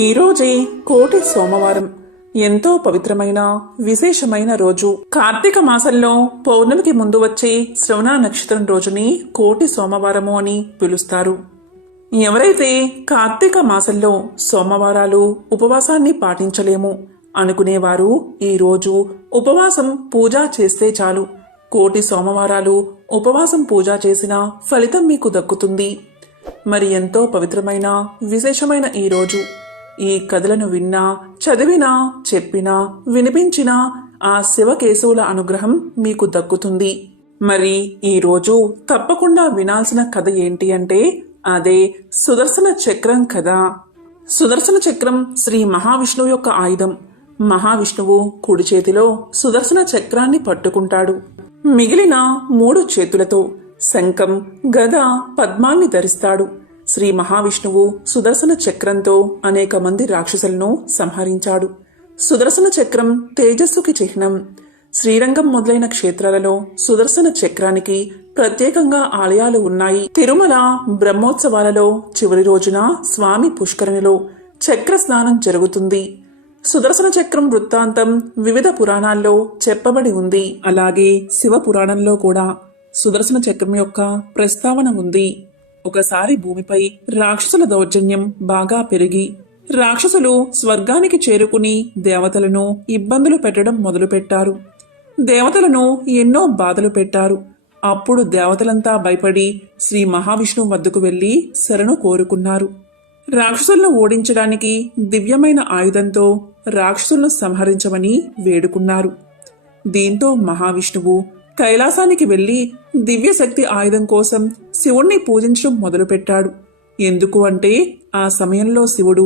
ఈ రోజే కోటి సోమవారం. ఎంతో పవిత్రమైన విశేషమైన రోజు. కార్తీక మాసంలో పౌర్ణమికి ముందు వచ్చే శ్రవణ నక్షత్రం రోజుని కోటి సోమవారము అని పిలుస్తారు. ఎవరైతే కార్తీక మాసంలో సోమవారాలు ఉపవాసాన్ని పాటించలేము అనుకునేవారు ఈ రోజు ఉపవాసం పూజ చేస్తే చాలు. కోటి సోమవారాలు ఉపవాసం పూజ చేసిన ఫలితం మీకు దక్కుతుంది. మరి ఎంతో పవిత్రమైన విశేషమైన ఈ రోజు ఈ కథలను విన్నా, చదివినా, చెప్పినా, వినిపించినా ఆ శివకేశవుల అనుగ్రహం మీకు దక్కుతుంది. మరి ఈ రోజు తప్పకుండా వినాల్సిన కథ ఏంటి అంటే అదే సుదర్శన చక్రం కథ. సుదర్శన చక్రం శ్రీ మహావిష్ణువు యొక్క ఆయుధం. మహావిష్ణువు కుడి చేతిలో సుదర్శన చక్రాన్ని పట్టుకుంటాడు. మిగిలిన 3 చేతులతో శంఖం, గద, పద్మాన్ని ధరిస్తాడు. శ్రీ మహావిష్ణువు సుదర్శన చక్రంతో అనేక మంది రాక్షసులను సంహరించాడు. సుదర్శన చక్రం తేజస్సుకి చిహ్నం. శ్రీరంగం మొదలైన క్షేత్రాలలో సుదర్శన చక్రానికి ప్రత్యేకంగా ఆలయాలు ఉన్నాయి. తిరుమల బ్రహ్మోత్సవాలలో చివరి రోజున స్వామి పుష్కరిణిలో చక్ర స్నానం జరుగుతుంది. సుదర్శన చక్రం వృత్తాంతం వివిధ పురాణాల్లో చెప్పబడి ఉంది. అలాగే శివ పురాణంలో కూడా సుదర్శన చక్రం యొక్క ప్రస్తావన ఉంది. ఒకసారి భూమిపై రాక్షసుల దౌర్జన్యం బాగా పెరిగి రాక్షసులు స్వర్గానికి చేరుకుని దేవతలను ఇబ్బందులు పెట్టడం మొదలుపెట్టారు. దేవతలను ఎన్నో బాధలు పెట్టారు. అప్పుడు దేవతలంతా భయపడి శ్రీ మహావిష్ణువు వద్దకు వెళ్లి శరణు కోరుకున్నారు. రాక్షసులను ఓడించడానికి దివ్యమైన ఆయుధంతో రాక్షసులను సంహరించమని వేడుకున్నారు. దీంతో మహావిష్ణువు కైలాసానికి వెళ్లి దివ్యశక్తి ఆయుధం కోసం శివుణ్ణి పూజించడం మొదలుపెట్టాడు. ఎందుకు అంటే ఆ సమయంలో శివుడు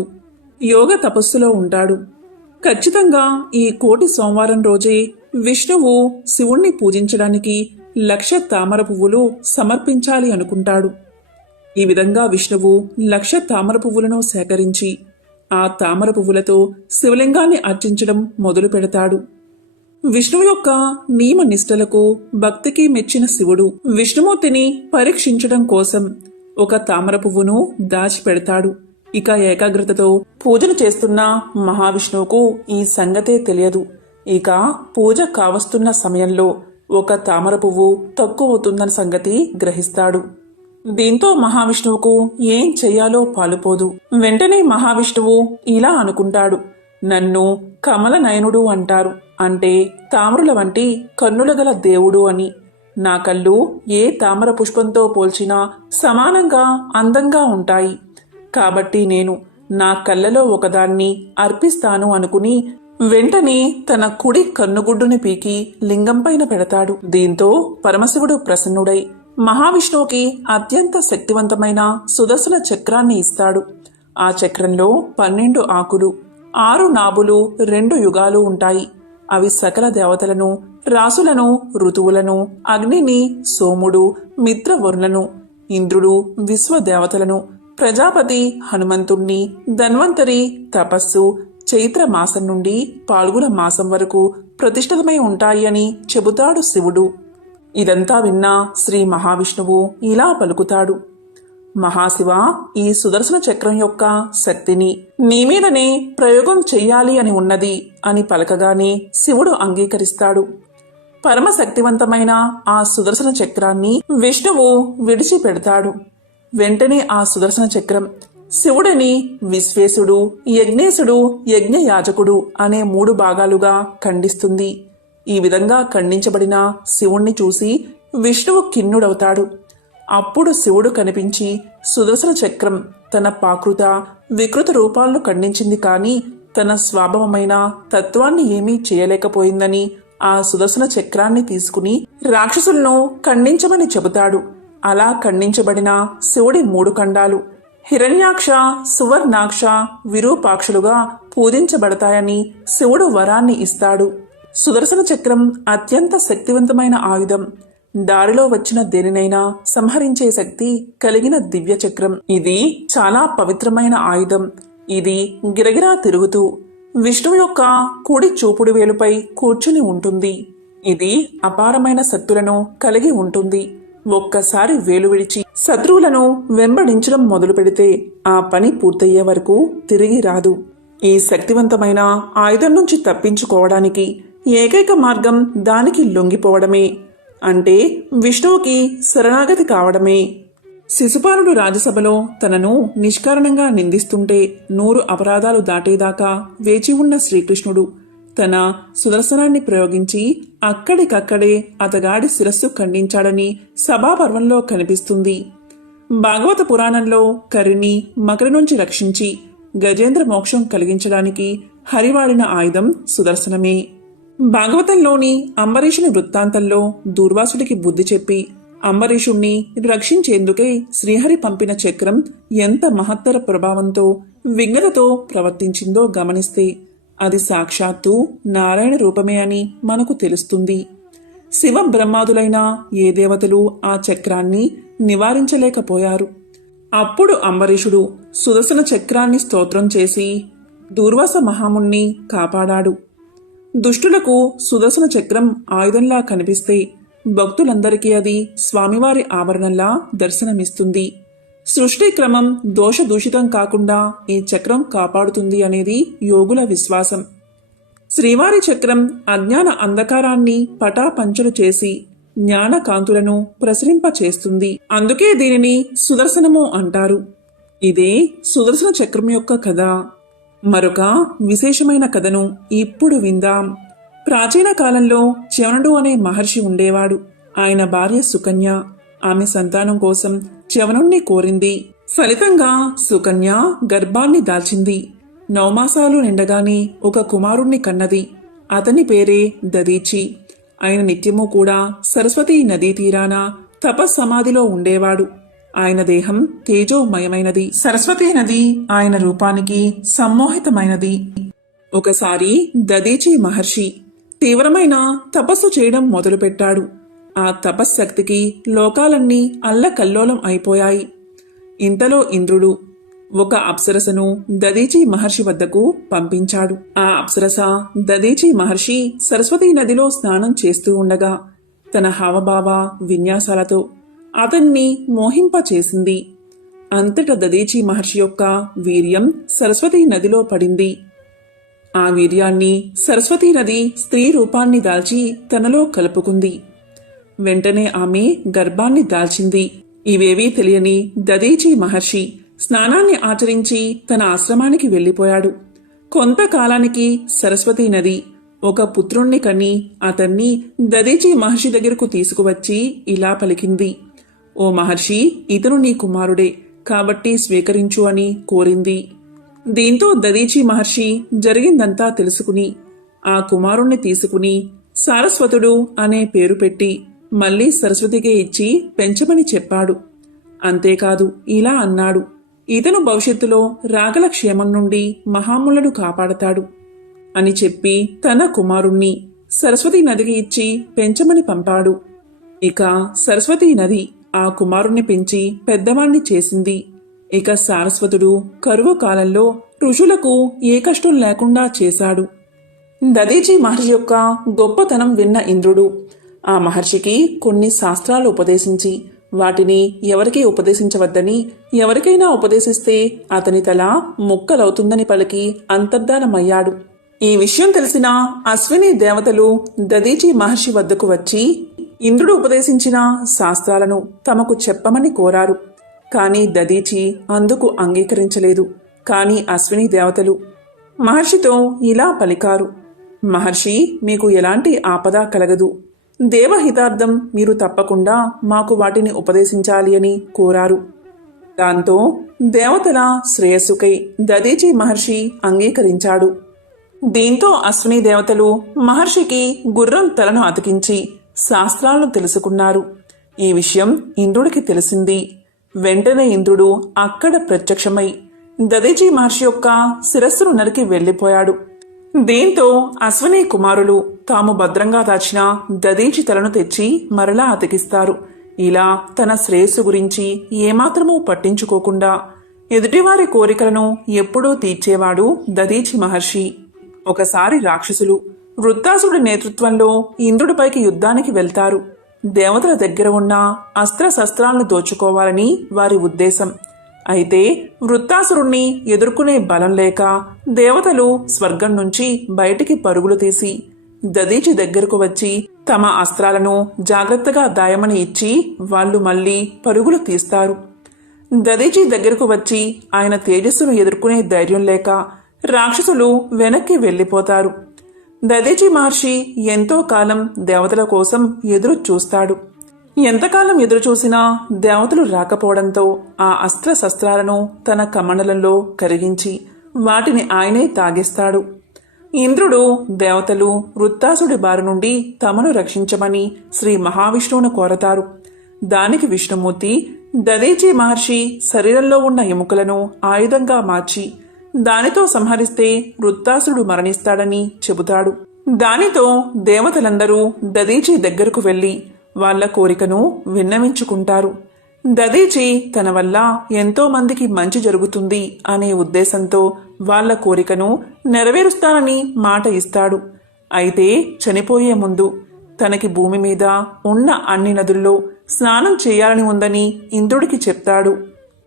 యోగ తపస్సులో ఉంటాడు. ఖచ్చితంగా ఈ కోటి సోమవారం రోజే విష్ణువు శివుణ్ణి పూజించడానికి 1,00,000 తామర పువ్వులు సమర్పించాలి అనుకుంటాడు. ఈ విధంగా విష్ణువు 1,00,000 తామర పువ్వులను సేకరించి ఆ తామర పువ్వులతో శివలింగాన్ని అర్చించడం మొదలు పెడతాడు. విష్ణువు యొక్క నియమ నిష్టలకు భక్తికి మెచ్చిన శివుడు విష్ణుమూర్తిని పరీక్షించడం కోసం ఒక తామర పువ్వును దాచిపెడతాడు. ఇక ఏకాగ్రతతో పూజలు చేస్తున్న మహావిష్ణువుకు ఈ సంగతే తెలియదు. ఇక పూజ కావస్తున్న సమయంలో ఒక తామర పువ్వు తక్కువ అవుతుందన్న సంగతి గ్రహిస్తాడు. దీంతో మహావిష్ణువుకు ఏం చెయ్యాలో పాలుపోదు. వెంటనే మహావిష్ణువు ఇలా అనుకుంటాడు, నన్ను కమల నయనుడు అంటారు, అంటే తామరుల వంటి కన్నుల గల దేవుడు అని. నా కళ్ళు ఏ తామర పుష్పంతో పోల్చినా సమానంగా అందంగా ఉంటాయి. కాబట్టి నేను నా కళ్ళలో ఒకదాన్ని అర్పిస్తాను అనుకుని వెంటనే తన కుడి కన్నుగుడ్డుని పీకి లింగంపైన పెడతాడు. దీంతో పరమశివుడు ప్రసన్నుడై మహావిష్ణువుకి అత్యంత శక్తివంతమైన సుదర్శన చక్రాన్ని ఇస్తాడు. ఆ చక్రంలో 12 ఆకులు, 6 నాభులు, 2 యుగాలు ఉంటాయి. అవి సకల దేవతలను, రాసులను, ఋతువులను, అగ్నిని, సోముడు, మిత్రవరులను, ఇంద్రుడు, విశ్వదేవతలను, ప్రజాపతి, హనుమంతుణ్ణి, ధన్వంతరి, తపస్సు, చైత్ర మాసం నుండి పాల్గొన మాసం వరకు ప్రతిష్ఠితమై ఉంటాయి అని చెబుతాడు శివుడు. ఇదంతా విన్నా శ్రీ మహావిష్ణువు ఇలా పలుకుతాడు, మహాశివ, ఈ సుదర్శన చక్రం యొక్క శక్తిని నీ మీదనే ప్రయోగం చెయ్యాలి అని ఉన్నది అని పలకగానే శివుడు అంగీకరిస్తాడు. పరమశక్తివంతమైన ఆ సుదర్శన చక్రాన్ని విష్ణువు విడిచిపెడతాడు. వెంటనే ఆ సుదర్శన చక్రం శివుడిని విశ్వేశుడు, యజ్ఞేశుడు, యజ్ఞయాజకుడు అనే 3 భాగాలుగా ఖండిస్తుంది. ఈ విధంగా ఖండించబడిన శివుణ్ణి చూసి విష్ణువు ఖిన్నుడవుతాడు. అప్పుడు శివుడు కనిపించి సుదర్శన చక్రం తన పాకృత వికృత రూపాలను ఖండించింది, కానీ తన స్వభావమైన తత్వాన్ని ఏమీ చేయలేకపోయిందని ఆ సుదర్శన చక్రాన్ని తీసుకుని రాక్షసులను ఖండించమని చెబుతాడు. అలా ఖండించబడిన శివుడి 3 ఖండాలు హిరణ్యాక్ష, సువర్ణాక్ష, విరూపాక్షులుగా పూజించబడతాయని శివుడు వరాన్ని ఇస్తాడు. సుదర్శన చక్రం అత్యంత శక్తివంతమైన ఆయుధం. దారిలో వచ్చిన దేనినైనా సంహరించే శక్తి కలిగిన దివ్య చక్రం. ఇది చాలా పవిత్రమైన ఆయుధం. ఇది గిరగిరా తిరుగుతూ విష్ణువు యొక్క కుడి చూపుడు వేలుపై కూర్చుని ఉంటుంది. ఇది అపారమైన శక్తులను కలిగి ఉంటుంది. ఒక్కసారి వేలు విడిచి శత్రువులను వెంబడించడం మొదలు పెడితే ఆ పని పూర్తయ్యే వరకు తిరిగి రాదు. ఈ శక్తివంతమైన ఆయుధం నుంచి తప్పించుకోవడానికి ఏకైక మార్గం దానికి లొంగిపోవడమే, అంటే విష్ణువుకి శరణాగతి కావడమే. శిశుపాలుడు రాజ్యసభలో తనను నిష్కారణంగా నిందిస్తుంటే 100 అపరాధాలు దాటేదాకా వేచి ఉన్న శ్రీకృష్ణుడు తన సుదర్శనాన్ని ప్రయోగించి అక్కడికక్కడే అతగాడి శిరస్సు ఖండించాడని సభాపర్వంలో కనిపిస్తుంది. భాగవత పురాణంలో కరిని మకరి నుంచి రక్షించి గజేంద్ర మోక్షం కలిగించడానికి హరివాడిన ఆయుధం సుదర్శనమే. భాగవతంలోని అంబరీషుని వృత్తాంతంలో దూర్వాసుడికి బుద్ధి చెప్పి అంబరీషుణ్ణి రక్షించేందుకే శ్రీహరి పంపిన చక్రం ఎంత మహత్తర ప్రభావంతో విఘ్నతతో ప్రవర్తించిందో గమనిస్తే అది సాక్షాత్తు నారాయణ రూపమే అని మనకు తెలుస్తుంది. శివ బ్రహ్మాదులైన ఏ దేవతలు ఆ చక్రాన్ని నివారించలేకపోయారు. అప్పుడు అంబరీషుడు సుదర్శన చక్రాన్ని స్తోత్రం చేసి దూర్వాస మహాముణ్ణి కాపాడాడు. దుష్టులకు సుదర్శన చక్రం ఆయుధంలా కనిపిస్తే భక్తులందరికీ అది స్వామివారి ఆభరణంలా దర్శనమిస్తుంది. సృష్టి క్రమం దోషదూషితం కాకుండా ఈ చక్రం కాపాడుతుంది అనేది యోగుల విశ్వాసం. శ్రీవారి చక్రం అజ్ఞాన అంధకారాన్ని పటాపంచలు చేసి జ్ఞాన కాంతులను ప్రసరింపచేస్తుంది. అందుకే దీనిని సుదర్శనము అంటారు. ఇదే సుదర్శన చక్రం యొక్క కథ. మరొక విశేషమైన కథను ఇప్పుడు విందాం. ప్రాచీన కాలంలో చ్యవనుడు అనే మహర్షి ఉండేవాడు. ఆయన భార్య సుకన్య ఆమె సంతానం కోసం చ్యవనుణ్ణి కోరింది. ఫలితంగా సుకన్య గర్భాన్ని దాల్చింది. 9 మాసాలు నిండగానే ఒక కుమారుణ్ణి కన్నది. అతని పేరే దదీచి. ఆయన నిత్యము కూడా సరస్వతీ నదీ తీరాన తపస్సమాధిలో ఉండేవాడు. ఆయన దేహం తేజోమయమైనది. సరస్వతీ నది ఆయన రూపానికి సమ్మోహితమైనది. ఒకసారి దదీచి మహర్షి తీవ్రమైన తపస్సు చేయడం మొదలుపెట్టాడు. ఆ తపశ్శక్తికి లోకాలన్నీ అల్లకల్లోలం అయిపోయాయి. ఇంతలో ఇంద్రుడు ఒక అప్సరసను దదీచి మహర్షి వద్దకు పంపించాడు. ఆ అప్సరస దదీచి మహర్షి సరస్వతీ నదిలో స్నానం చేస్తూ ఉండగా తన హావభావ విన్యాసాలతో అతన్ని మోహింపచేసింది. అంతట దదీచి మహర్షి యొక్క వీర్యం సరస్వతీ నదిలో పడింది. ఆ వీర్యాన్ని సరస్వతీ నది స్త్రీ రూపాన్ని దాల్చి తనలో కలుపుకుంది. వెంటనే ఆమె గర్భాన్ని దాల్చింది. ఇవేవీ తెలియని దదీచి మహర్షి స్నానాన్ని ఆచరించి తన ఆశ్రమానికి వెళ్లిపోయాడు. కొంతకాలానికి సరస్వతీ నది ఒక పుత్రుణ్ణి కని అతన్ని దదీచి మహర్షి దగ్గరకు తీసుకువచ్చి ఇలా పలికింది. ఓ మహర్షి, ఇతను నీ కుమారుడే, కాబట్టి స్వీకరించు అని కోరింది. దీంతో దదీచి మహర్షి జరిగిందంతా తెలుసుకుని ఆ కుమారుణ్ణి తీసుకుని సారస్వతుడు అనే పేరు పెట్టి మళ్లీ సరస్వతికే ఇచ్చి పెంచమని చెప్పాడు. అంతేకాదు ఇలా అన్నాడు, ఇతను భవిష్యత్తులో రాగల క్షేమం నుండి మహాములను కాపాడతాడు అని చెప్పి తన కుమారుణ్ణి సరస్వతీ నదికి ఇచ్చి పెంచమని పంపాడు. ఇక సరస్వతీ నది ఆ కుమారుణ్ణి పెంచి పెద్దవాణ్ణి చేసింది. ఇక సారస్వతుడు కరువు కాలంలో ఋషులకు ఏ కష్టం లేకుండా చేశాడు. దదీచి మహర్షి యొక్క గొప్పతనం విన్న ఇంద్రుడు ఆ మహర్షికి కొన్ని శాస్త్రాలు ఉపదేశించి వాటిని ఎవరికీ ఉపదేశించవద్దని, ఎవరికైనా ఉపదేశిస్తే అతని తల ముక్కలవుతుందని పలికి అంతర్ధానమయ్యాడు. ఈ విషయం తెలిసిన అశ్విని దేవతలు దదీచి మహర్షి వద్దకు వచ్చి ఇంద్రుడు ఉపదేశించిన శాస్త్రాలను తమకు చెప్పమని కోరారు. కాని దదీచి అందుకు అంగీకరించలేదు. కాని అశ్విని దేవతలు మహర్షితో ఇలా పలికారు, మహర్షి, మీకు ఎలాంటి ఆపద కలగదు. దేవహితార్థం మీరు తప్పకుండా మాకు వాటిని ఉపదేశించాలి అని కోరారు. దాంతో దేవతల శ్రేయస్సుకై దదీచి మహర్షి అంగీకరించాడు. దీంతో అశ్విని దేవతలు మహర్షికి గుర్రం తలను అతికించి శాస్త్రాలను తెలుసుకున్నారు. ఈ విషయం ఇంద్రుడికి తెలిసింది. వెంటనే ఇంద్రుడు అక్కడ ప్రత్యక్షమై దదీచి మహర్షి యొక్క శిరస్సును నరికి వెళ్లిపోయాడు. దీంతో అశ్విని కుమారులు తాము భద్రంగా దాచిన దదీచి తలను తెచ్చి మరలా అతికిస్తారు. ఇలా తన శ్రేయస్సు గురించి ఏమాత్రమూ పట్టించుకోకుండా ఎదుటివారి కోరికలను ఎప్పుడూ తీర్చేవాడు దదీచి మహర్షి. ఒకసారి రాక్షసులు వృత్తాసుడి నేతృత్వంలో ఇంద్రుడిపైకి యుద్ధానికి వెళ్తారు. దేవతల దగ్గర ఉన్న అస్త్రశస్త్రాలను దోచుకోవాలని వారి ఉద్దేశం. అయితే వృత్తాసురుణ్ణి ఎదుర్కొనే బలం లేక దేవతలు స్వర్గం నుంచి బయటికి పరుగులు తీసి దదీచి దగ్గరకు వచ్చి తమ అస్త్రాలను జాగ్రత్తగా దాయమని ఇచ్చి వాళ్ళు మళ్ళీ పరుగులు తీస్తారు. దదీచి దగ్గరకు వచ్చి ఆయన తేజస్సును ఎదుర్కొనే ధైర్యం లేక రాక్షసులు వెనక్కి వెళ్ళిపోతారు. దదీచి మహర్షి ఎంతో కాలం దేవతల కోసం ఎదురు చూస్తాడు. ఎంతకాలం ఎదురు చూసినా దేవతలు రాకపోవడంతో ఆ అస్త్రశస్త్రాలను తన కమండలంలో కరిగించి వాటిని ఆయనే తాగేస్తాడు. ఇంద్రుడు దేవతలు వృత్తాసుడి బారి నుండి తమను రక్షించమని శ్రీ మహావిష్ణువును కోరతారు. దానికి విష్ణుమూర్తి దదీచి మహర్షి శరీరంలో ఉన్న ఎముకలను ఆయుధంగా మార్చి దానితో సంహరిస్తే వృత్తాసుడు మరణిస్తాడని చెబుతాడు. దానితో దేవతలందరూ దదీచి దగ్గరకు వెళ్లి వాళ్ల కోరికను విన్నవించుకుంటారు. దదీచి తన వల్ల ఎంతో మందికి మంచి జరుగుతుంది అనే ఉద్దేశంతో వాళ్ల కోరికను నెరవేరుస్తానని మాట ఇస్తాడు. అయితే చనిపోయే ముందు తనకి భూమి మీద ఉన్న అన్ని నదుల్లో స్నానం చేయాలని ఉందని ఇంద్రుడికి చెప్తాడు.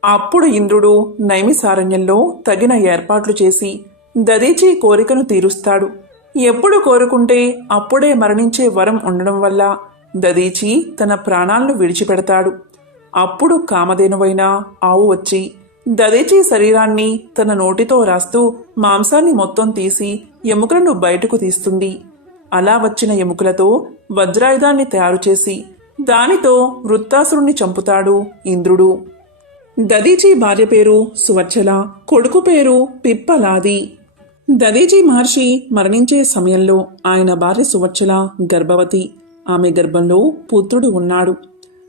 అప్పుడు ఇంద్రుడు నైమిసారణ్యంలో తగిన ఏర్పాట్లు చేసి దదీచి కోరికను తీరుస్తాడు. ఎప్పుడు కోరుకుంటే అప్పుడే మరణించే వరం ఉండడం వల్ల దదీచి తన ప్రాణాలను విడిచిపెడతాడు. అప్పుడు కామధేనువైన ఆవు వచ్చి దదీచి శరీరాన్ని తన నోటితో రాస్తూ మాంసాన్ని మొత్తం తీసి ఎముకలను బయటకు తీస్తుంది. అలా వచ్చిన ఎముకలతో వజ్రాయుధాన్ని తయారు చేసి దానితో వృత్తాసురుణ్ణి చంపుతాడు ఇంద్రుడు. దదీచి భార్య పేరు సువర్చల, కొడుకు పేరు పిప్పలాది. దదీచి మహర్షి మరణించే సమయంలో ఆయన భార్య సువర్చల గర్భవతి. ఆమె గర్భంలో పుత్రుడు ఉన్నాడు.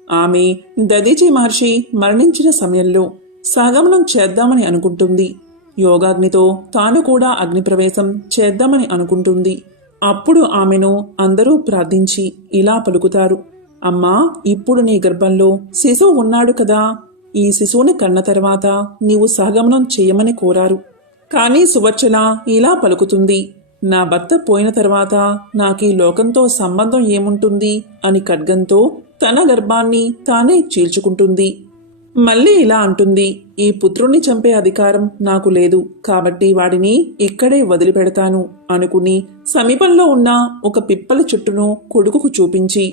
ఆమె దదీచి మహర్షి మరణించిన సమయంలో సహగమనం చేద్దామని అనుకుంటుంది. యోగాగ్నితో తాను కూడా అగ్నిప్రవేశం చేద్దామని అనుకుంటుంది. అప్పుడు ఆమెను అందరూ ప్రార్థించి ఇలా పలుకుతారు: అమ్మా, ఇప్పుడు నీ గర్భంలో శిశువు ఉన్నాడు కదా, ఈ శిశువుని కన్న తర్వాత నీవు సహగమనం చేయమని కోరారు. కానీ సువర్చల ఇలా పలుకుతుంది: నా భర్త పోయిన తర్వాత నాకీ లోకంతో సంబంధం ఏముంటుంది అని ఖడ్గంతో తన గర్భాన్ని తానే చీల్చుకుంటుంది. మళ్ళీ ఇలా అంటుంది: ఈ పుత్రుణ్ణి చంపే అధికారం నాకు లేదు, కాబట్టి వాడిని ఇక్కడే వదిలిపెడతాను అనుకుని సమీపంలో ఉన్న ఒక పిప్పల చెట్టును కొడుకుకు చూపించి,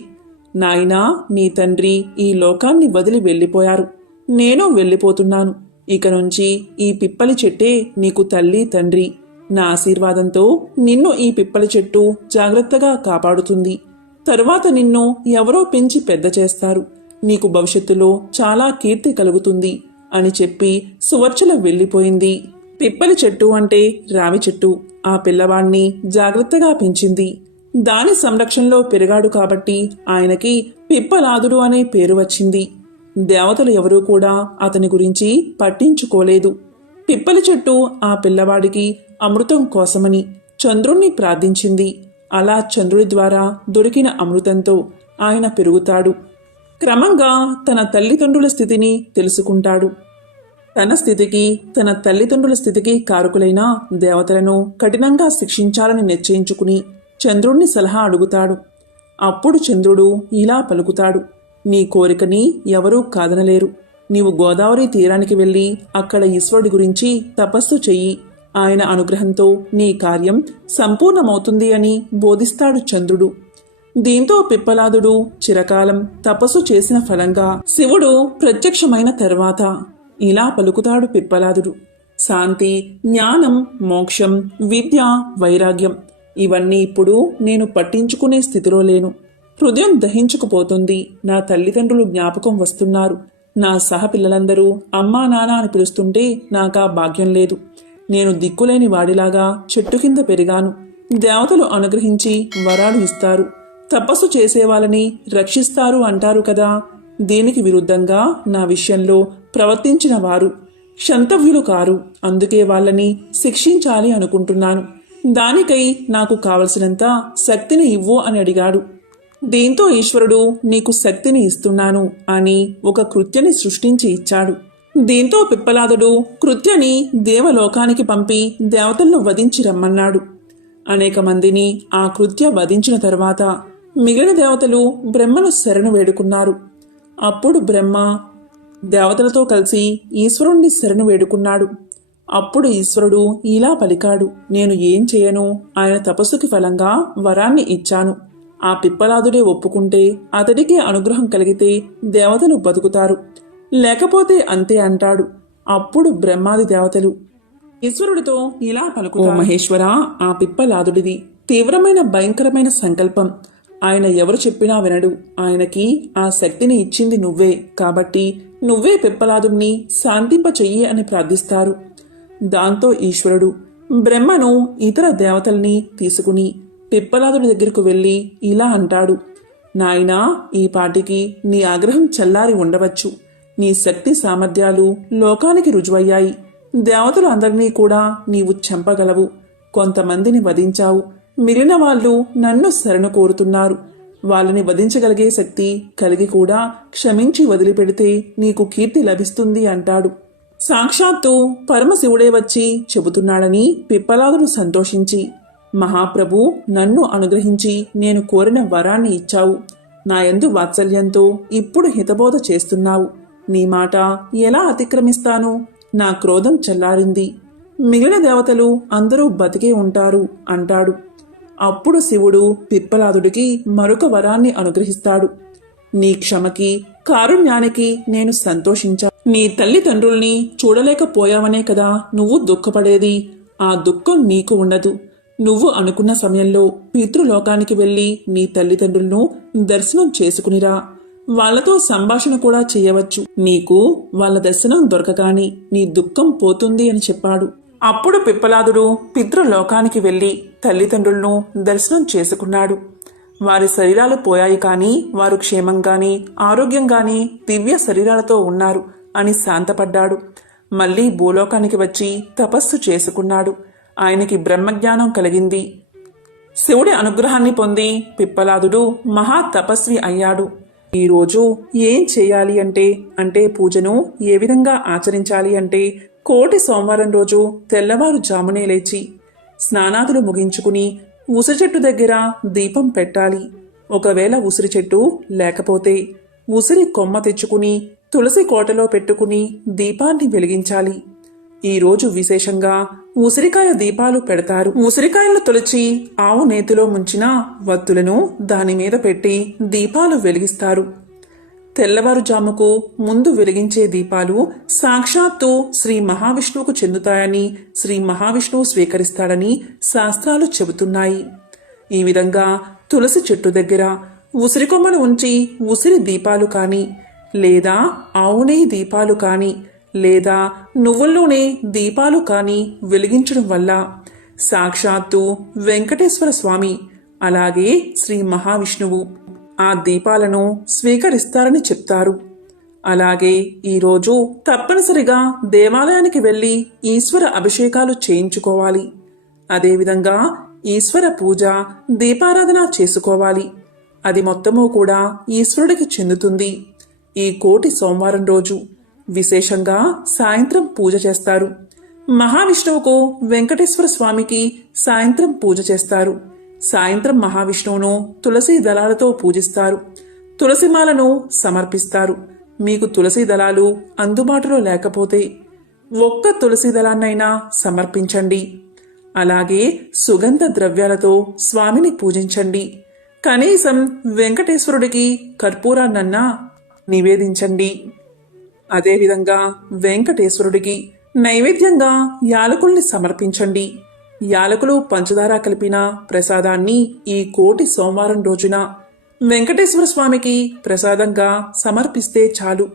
నాయనా, నీ తండ్రి ఈ లోకాన్ని వదిలి వెళ్ళిపోయారు, నేను వెళ్ళిపోతున్నాను. ఇక నుంచి ఈ పిప్పలి చెట్టే నీకు తల్లి తండ్రి. నా ఆశీర్వాదంతో నిన్ను ఈ పిప్పలి చెట్టు జాగ్రత్తగా కాపాడుతుంది. తరువాత నిన్ను ఎవరో పెంచి పెద్ద చేస్తారు. నీకు భవిష్యత్తులో చాలా కీర్తి కలుగుతుంది అని చెప్పి సువర్చల వెళ్ళిపోయింది. పిప్పలి చెట్టు అంటే రావి చెట్టు. ఆ పిల్లవాణ్ణి జాగ్రత్తగా పెంచింది. దాని సంరక్షణలో పెరిగాడు కాబట్టి ఆయనకి పిప్పలాదుడు అనే పేరు వచ్చింది. దేవతలు ఎవరూ కూడా అతని గురించి పట్టించుకోలేదు. పిప్పలి చెట్టు ఆ పిల్లవాడికి అమృతం కోసమని చంద్రుణ్ణి ప్రార్థించింది. అలా చంద్రుడి ద్వారా దొరికిన అమృతంతో ఆయన పెరుగుతాడు. క్రమంగా తన తల్లిదండ్రుల స్థితిని తెలుసుకుంటాడు. తన స్థితికి, తన తల్లిదండ్రుల స్థితికి కారకులైన దేవతలను కఠినంగా శిక్షించాలని నిశ్చయించుకుని చంద్రుణ్ణి సలహా అడుగుతాడు. అప్పుడు చంద్రుడు ఇలా పలుకుతాడు: నీ కోరికని ఎవరూ కాదనలేరు. నీవు గోదావరి తీరానికి వెళ్ళి అక్కడ ఈశ్వరుడి గురించి తపస్సు చెయ్యి. ఆయన అనుగ్రహంతో నీ కార్యం సంపూర్ణమవుతుంది అని బోధిస్తాడు చంద్రుడు. దీంతో పిప్పలాదుడు చిరకాలం తపస్సు చేసిన ఫలంగా శివుడు ప్రత్యక్షమైన తర్వాత ఇలా పలుకుతాడు పిప్పలాదుడు: శాంతి, జ్ఞానం, మోక్షం, విద్య, వైరాగ్యం ఇవన్నీ ఇప్పుడు నేను పట్టించుకునే స్థితిలో లేను. హృదయం దహించుకుపోతుంది. నా తల్లిదండ్రులు జ్ఞాపకం వస్తున్నారు. నా సహపిల్లలందరూ అమ్మా నాన్న అని పిలుస్తుంటే నాకా భాగ్యం లేదు. నేను దిక్కులేని వాడిలాగా చెట్టు కింద పెరిగాను. దేవతలు అనుగ్రహించి వరాలు ఇస్తారు, తపస్సు చేసేవాళ్ళని రక్షిస్తారు అంటారు కదా. దీనికి విరుద్ధంగా నా విషయంలో ప్రవర్తించిన వారు క్షంతవ్యులు కారు. అందుకే వాళ్ళని శిక్షించాలి అనుకుంటున్నాను. దానికై నాకు కావలసినంత శక్తిని ఇవ్వు అని అడిగాడు. దీంతో ఈశ్వరుడు నీకు శక్తిని ఇస్తున్నాను అని ఒక కృత్యని సృష్టించి ఇచ్చాడు. దీంతో పిప్పలాదుడు కృత్యని దేవలోకానికి పంపి దేవతలను వధించి రమ్మన్నాడు. అనేక మందిని ఆ కృత్య వధించిన తర్వాత మిగిలిన దేవతలు బ్రహ్మను శరణు వేడుకున్నారు. అప్పుడు బ్రహ్మ దేవతలతో కలిసి ఈశ్వరుణ్ణి శరణు వేడుకున్నాడు. అప్పుడు ఈశ్వరుడు ఇలా పలికాడు, నేను ఏం చేయను, ఆయన తపస్సుకి ఫలంగా వరాన్ని ఇచ్చాను. ఆ పిప్పలాదుడే ఒప్పుకుంటే, అతడికి అనుగ్రహం కలిగితే దేవతలు బతుకుతారు, లేకపోతే అంతే అంటాడు. అప్పుడు బ్రహ్మాది దేవతలు ఈశ్వరుడితో ఇలా పలుకుతారు, ఓ మహేశ్వర, ఆ పిప్పలాదుడిది తీవ్రమైన భయంకరమైన సంకల్పం. ఆయన ఎవరు చెప్పినా వినడు. ఆయనకి ఆ శక్తిని ఇచ్చింది నువ్వే, కాబట్టి నువ్వే పిప్పలాదుణ్ణి శాంతింప చెయ్యి అని ప్రార్థిస్తారు. దాంతో ఈశ్వరుడు బ్రహ్మను ఇతర దేవతల్ని తీసుకుని పిప్పలాదుడి దగ్గరకు వెళ్లి ఇలా అంటాడు, నాయనా, ఈ పాటికి నీ ఆగ్రహం చల్లారి ఉండవచ్చు. నీ శక్తి సామర్థ్యాలు లోకానికి రుజువయ్యాయి. దేవతలు అందరినీ కూడా నీవు చంపగలవు. కొంతమందిని వధించావు, మిగిలిన వాళ్ళు నన్ను శరణు కోరుతున్నారు. వాళ్ళని వధించగలిగే శక్తి కలిగి కూడా క్షమించి వదిలిపెడితే నీకు కీర్తి లభిస్తుంది అంటాడు. సాక్షాత్తు పరమశివుడే వచ్చి చెబుతున్నాడని పిప్పలాదుడు సంతోషించి, మహాప్రభు, నన్ను అనుగ్రహించి నేను కోరిన వరాన్ని ఇచ్చావు. నాయందు వాత్సల్యంతో ఇప్పుడు హితబోధ చేస్తున్నావు. నీ మాట ఎలా అతిక్రమిస్తాను? నా క్రోధం చల్లారింది. మిగిలిన దేవతలు అందరూ బతికే ఉంటారు అంటాడు. అప్పుడు శివుడు పిప్పలాదుడికి మరొక వరాన్ని అనుగ్రహిస్తాడు. నీ క్షమకి, కారుణ్యానికి నేను సంతోషించా. నీ తల్లిదండ్రుల్ని చూడలేకపోయావనే కదా నువ్వు దుఃఖపడేది. ఆ దుఃఖం నీకు ఉండదు. నువ్వు అనుకున్న సమయంలో పితృలోకానికి వెళ్లి నీ తల్లిదండ్రులను దర్శనం చేసుకునిరా. వాళ్లతో సంభాషణ కూడా చేయవచ్చు. నీకు వాళ్ళ దర్శనం దొరకగాని నీ దుఃఖం పోతుంది అని చెప్పాడు. అప్పుడు పిప్పలాదుడు పితృలోకానికి వెళ్లి తల్లిదండ్రులను దర్శనం చేసుకున్నాడు. వారి శరీరాలు పోయాయి కాని వారు క్షేమంగాని ఆరోగ్యంగాని దివ్య శరీరాలతో ఉన్నారు అని శాంతపడ్డాడు. మళ్లీ భూలోకానికి వచ్చి తపస్సు చేసుకున్నాడు. ఆయనకి బ్రహ్మజ్ఞానం కలిగింది. శివుడి అనుగ్రహాన్ని పొంది పిప్పలాదుడు మహా తపస్వి అయ్యాడు. ఈరోజు ఏం చేయాలి అంటే పూజను ఏ విధంగా ఆచరించాలి అంటే, కోటి సోమవారం రోజు తెల్లవారుజామునే లేచి స్నానాదులు ముగించుకుని ఉసిరి చెట్టు దగ్గర దీపం పెట్టాలి. ఒకవేళ ఉసిరి చెట్టు లేకపోతే ఉసిరి కొమ్మ తెచ్చుకుని తులసి కోటలో పెట్టుకుని దీపాన్ని వెలిగించాలి. ఈరోజు విశేషంగా ఉసిరికాయ దీపాలు పెడతారు. ఉసిరికాయలను తొలిచి ఆవు నేతిలో ముంచిన వత్తులను దానిమీద పెట్టి దీపాలు వెలిగిస్తారు. తెల్లవారుజాముకు ముందు వెలిగించే దీపాలు సాక్షాత్తు శ్రీ మహావిష్ణువుకు చెందుతాయని, శ్రీ మహావిష్ణువు స్వీకరిస్తాడని శాస్త్రాలు చెబుతున్నాయి. ఈ విధంగా తులసి చెట్టు దగ్గర ఉసిరికొమ్మను ఉంచి ఉసిరి దీపాలు కాని, లేదా ఆవు నెయ్యి దీపాలు కాని, లేదా నువ్వుల్లోనే దీపాలు కాని వెలిగించడం వల్ల సాక్షాత్తు వెంకటేశ్వర స్వామి, అలాగే శ్రీ మహావిష్ణువు ఆ దీపాలను స్వీకరిస్తారని చెప్తారు. అలాగే ఈరోజు తప్పనిసరిగా దేవాలయానికి వెళ్లి ఈశ్వర అభిషేకాలు చేయించుకోవాలి. అదేవిధంగా ఈశ్వర పూజ, దీపారాధన చేసుకోవాలి. అది మొత్తము కూడా ఈశ్వరుడికి చెందుతుంది. ఈ కోటి సోమవారం రోజు విశేషంగా సాయంత్రం పూజ చేస్తారు. మహావిష్ణువుకు వెంకటేశ్వర స్వామికి సాయంత్రం పూజ చేస్తారు. సాయంత్రం మహావిష్ణువును తులసి దళాలతో పూజిస్తారు. తులసిమాలను సమర్పిస్తారు. మీకు తులసి దళాలు అందుబాటులో లేకపోతే ఒక్క తులసి దళాన్నైనా సమర్పించండి. అలాగే సుగంధ ద్రవ్యాలతో స్వామిని పూజించండి. కనీసం వెంకటేశ్వరుడికి కర్పూరాన్నన్నా నివేదించండి. అదేవిధంగా వెంకటేశ్వరుడికి నైవేద్యంగా యాలకుల్ని సమర్పించండి. యాలకులు, పంచదార కలిపిన ప్రసాదాన్ని ఈ కోటి సోమవారం రోజున వెంకటేశ్వర స్వామికి ప్రసాదంగా సమర్పిస్తే చాలు.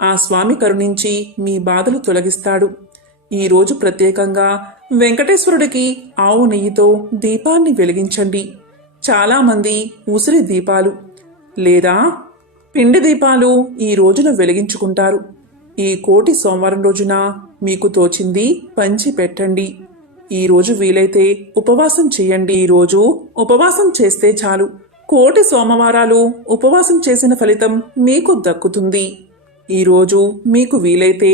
ఆ స్వామి కరుణించి మీ బాధలు తొలగిస్తాడు. ఈరోజు ప్రత్యేకంగా వెంకటేశ్వరుడికి ఆవు నెయ్యితో దీపాన్ని వెలిగించండి. చాలామంది ఉసిరి దీపాలు లేదా పిండి దీపాలు ఈ రోజున వెలిగించుకుంటారు. ఈ కోటి సోమవారం రోజున మీకు తోచింది పంచి పెట్టండి. ఈరోజు వీలైతే ఉపవాసం చేయండి. ఈరోజు ఉపవాసం చేస్తే చాలు, కోటి సోమవారాలు ఉపవాసం చేసిన ఫలితం మీకు దక్కుతుంది. ఈరోజు మీకు వీలైతే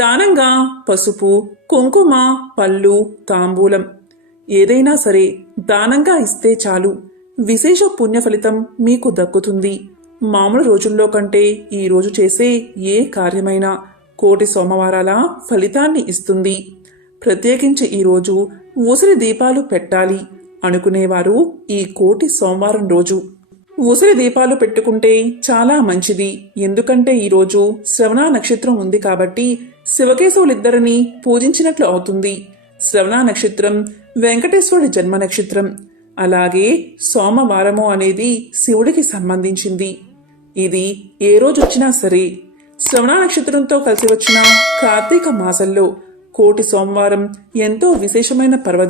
దానంగా పసుపు, కుంకుమ, పళ్ళు, తాంబూలం ఏదైనా సరే దానంగా ఇస్తే చాలు. విశేష పుణ్య ఫలితం మీకు దక్కుతుంది. మామూలు రోజుల్లో కంటే ఈ రోజు చేసే ఏ కార్యమైనా కోటి సోమవారాల ఫలితాన్ని ఇస్తుంది. ప్రత్యేకించి ఈరోజు ఉసిరి దీపాలు పెట్టాలి అనుకునేవారు ఈ కోటి సోమవారం రోజు ఉసిరి దీపాలు పెట్టుకుంటే చాలా మంచిది. ఎందుకంటే ఈరోజు శ్రవణ నక్షత్రం ఉంది కాబట్టి శివకేశవులిద్దరినీ పూజించినట్లు అవుతుంది. శ్రవణ నక్షత్రం వెంకటేశ్వరుడి జన్మ నక్షత్రం. అలాగే సోమవారము అనేది శివుడికి సంబంధించింది. ఇది ఏ రోజు వచ్చినా సరే శ్రవణ నక్షత్రంతో కలిసి వచ్చిన కార్తీక మాసంలో కోటి సోమవారం ఎంతో విశేషమైన పర్వదినం.